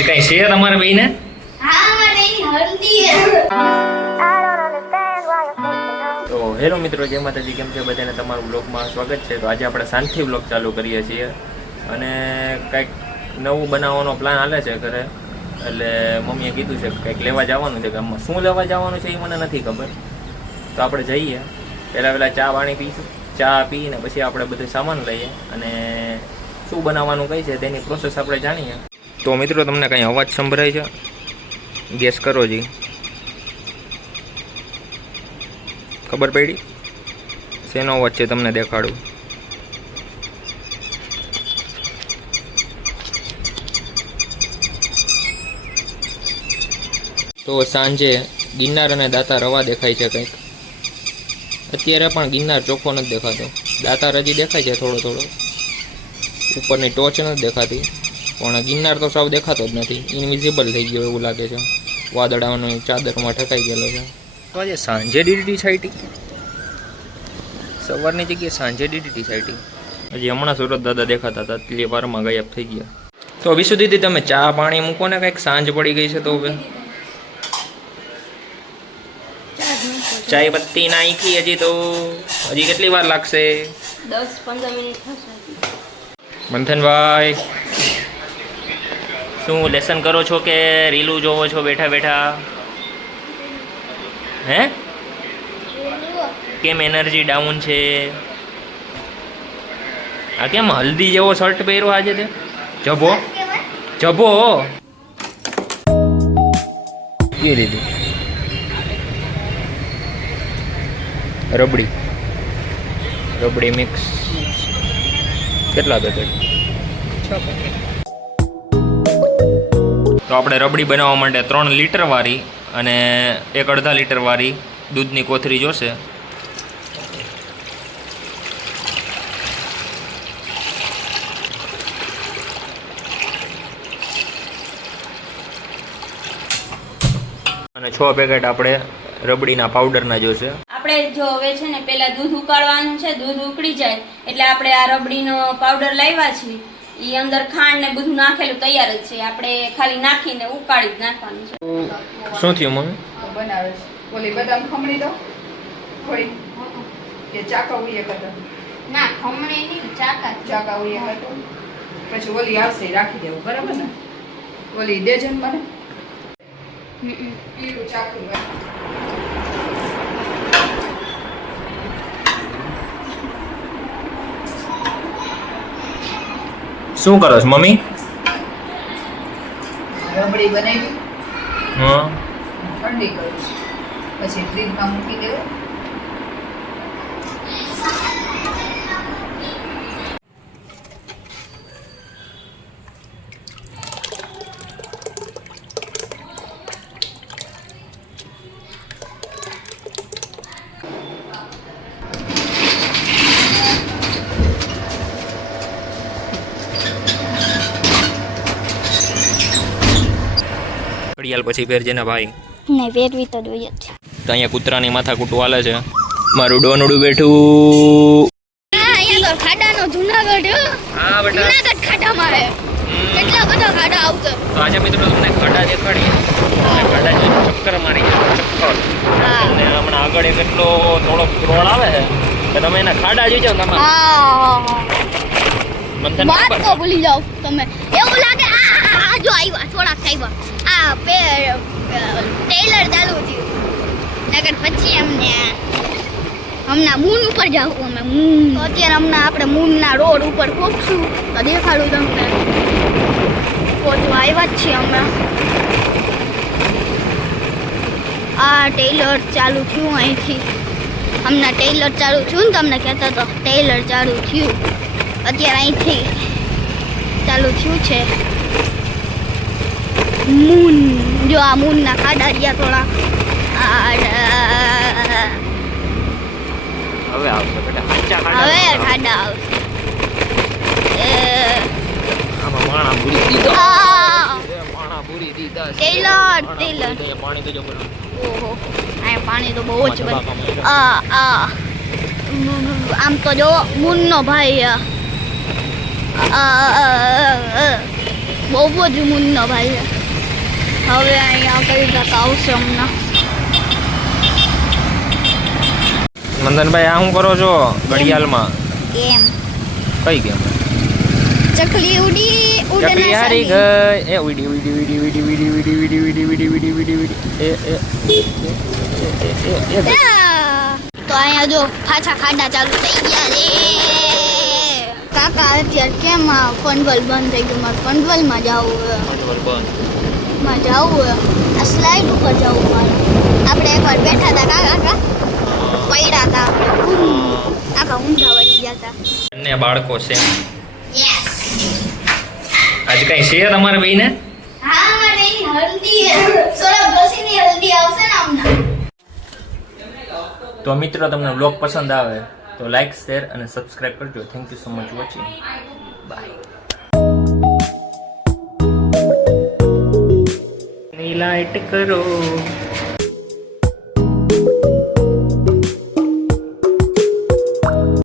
આજે કઈ છે તમારે બેને? તો હેલો મિત્રો, જય માતાજી. કેમ છે બધાને? તમારું બ્લોગમાં સ્વાગત છે. તો આજે આપણે શાંતિ બ્લોગ ચાલુ કરીએ છીએ અને કંઈક નવું બનાવવાનો પ્લાન હાલે છે ઘરે. એટલે મમ્મીએ કીધું છે કંઈક લેવા જવાનું છે ગામમાં. શું લેવા જવાનું છે એ મને નથી ખબર. તો આપણે જઈએ, પહેલાં ચા પાણી પીશું. ચા પીને પછી આપણે બધું સામાન લઈએ અને શું બનાવવાનું કઈ છે તેની પ્રોસેસ આપણે જાણીએ. તો મિત્રો, તમને કંઈ અવાજ સંભળાય છે? ગેસ કરો જી. ખબર પડી? શેનો અવાજ છે તમને દેખાડું. તો સાંજે ગિરનાર અને દાતા રવા દેખાય છે કંઈક. અત્યારે પણ ગિરનાર ચોખ્ખો નથી દેખાતો. દાતાર હજી દેખાય છે થોડો થોડો. ઉપરની ટોચ નથી દેખાતી, પણ ગિરનાર તો સાવ દેખાતો જ નથી. ઇનવિઝિબલ થઈ ગયો એવું લાગે છે. વાદળાઓની ચાદરમાં ઠકાઈ ગયેલો છે. તો આજે સાંજે ડીડીટી છાંટી, સવારની જગ્યાએ સાંજે ડીડીટી છાંટી. હજી હમણાં સુરત દાદા દેખાતા હતા, એટલી વારમાં ગાયબ થઈ ગયા. તો વિશુ દીદી, તમે ચા પાણી મૂકો ને, કંઈક સાંજ પડી ગઈ છે. તો હવે ચાય પત્તી નાખી હજી તો હજી કેટલી વાર લાગશે? 10-15 મિનિટ થશે. મંથનભાઈ, શું લેસન કરો છો કે રીલું જોવો છો બેઠા બેઠા? હે? કેમ એનર્જી ડાઉન છે? આ કેમ હલ્દી જેવો શર્ટ પહેર્યો આજે તે? જભો જભો એ લીધું. રબડી મિક્સ કેટલા પેકેટ? 6 પેકેટ. તો આપણે રબડી બનાવવા માટે 3 લીટર વાળી અને 1 અડધા લીટર વાળી દૂધની કોથળી જોશે. અને 6 પેકેટ આપણે રબડીના પાવડરના જોશે. આપણે જો હવે છે ને પેલા દૂધ ઉકાળવાનું છે. દૂધ ઉકળી જાય એટલે આપણે આ રબડીનો પાવડર લાવ્યા છીએ. એ અંદર ખાંડ ને બધું નાખેલું તૈયાર જ છે. આપણે ખાલી નાખીને ઉકાળી જ નાખવાનું છે. શું થયું મમ્મી? બનાવે છે. ઓલી બદામ ખમણી દો થોડી કે ચાકાઉઈએ કરતો? ના, ખમણી નહીં, ચાકાઉઈએ કરતો. પછી ઓલી આવશે રાખી દેવું, બરાબર ને? ઓલી ડેજન બને પીળું ચાકુ. શું કરો છો મમ્મી? રબડી બનાવી હા, ઠંડી કરું છું. પછી ફ્રીજમાં મૂકી દેવું. ઘડિયાળ પછી પહેરજે ને ભાઈ. ને પહેરવી તો જોઈએ જ છે. તો અહીંયા કૂતરાની માથા કૂટું હાલે છે. મારું ડોનડું બેઠું. અહીંયા તો ખાડાનો જૂનાગઢ. હા બેટા, જૂનાગઢ ખાડા મારે કેટલા બધા ખાડા આવશે. તો આજે મિત્રો તમને ખાડા દેખાડીએ. ખાડા જોઈને ચક્કર મારી ચક્કર. અને હમણાં આગળ એક એટલો થોડોક રોડ આવે છે કે તમે એના ખાડા જોઈ જાઓ. તમારે વાત તો ભૂલી જાવ તમે. એવું લાગે આ જો આવ્યા થોડાક આવ્યા. આ ટેલર ચાલુ થયું. નકર પછી હમણાં મૂન ઉપર જાવ અમે. મૂન તો અત્યારે હમણાં આપણે મૂનના રોડ ઉપર પહોંચશું તો દેખાડું તમને. પહોંચવા આવ્યા જ છીએ અમે. આ ટેલર ચાલુ થયું અહીંથી. હમણાં ટેલર ચાલુ થયું ને, તમને કહેતા તો ટેલર ચાલુ થયું. અત્યારે અહીંથી ચાલુ થયું છે મૂન. જો આ મૂનના ખાડા રહ્યા થોડા. હવે આવશે બેટા, સાચા ખાડા. હવે ખાડા આવશે. આમાં માણા પૂરી દીધો. માણા પૂરી દીધા. ટેલર પાણી તો જો બોલો. ઓહો, આ પાણી તો બહુ જ આમ તો જો મૂનનો ભાઈ બહુ જ મૂનનો ભાઈ છે. હવે અહીંયા કઈ તક આવશે હમણાં. મંદનભાઈ આ શું કરો છો ઘડિયાળમાં? કેમ કઈ ગેમ? ચકલી ઉડી ચકલી હારી ગઈ. એ ઉડી ઉડી ઉડી ઉડી ઉડી ઉડી ઉડી ઉડી ઉડી ઉડી ઉડી ઉડી એ તો અહીંયા જો પાછા ખાડા ચાલુ થઈ ગયા છે. કાકા અત્યારે કેમ આ ફનવલ બંધ થઈ ગયું? મારે ફનવલમાં જવું માં જવું આ સ્લાઇડ ઉપર જવું મારે. આપણે એકવાર બેઠા હતા કાકા પડ્યા હતા આખા ઊંધા વળી ગયા હતા. બંને બાળકો છે. યસ આજે કઈ છે તમારે બેને? હા મારે એની હલ્દી સોરભ જોશીની હલ્દી આવશે ને હમણાં. તો મિત્રો તમને બ્લોગ પસંદ આવે તો લાઈક શેર અને સબસ્ક્રાઇબ કરજો. Thank you so much watching. Bye. Like કરો.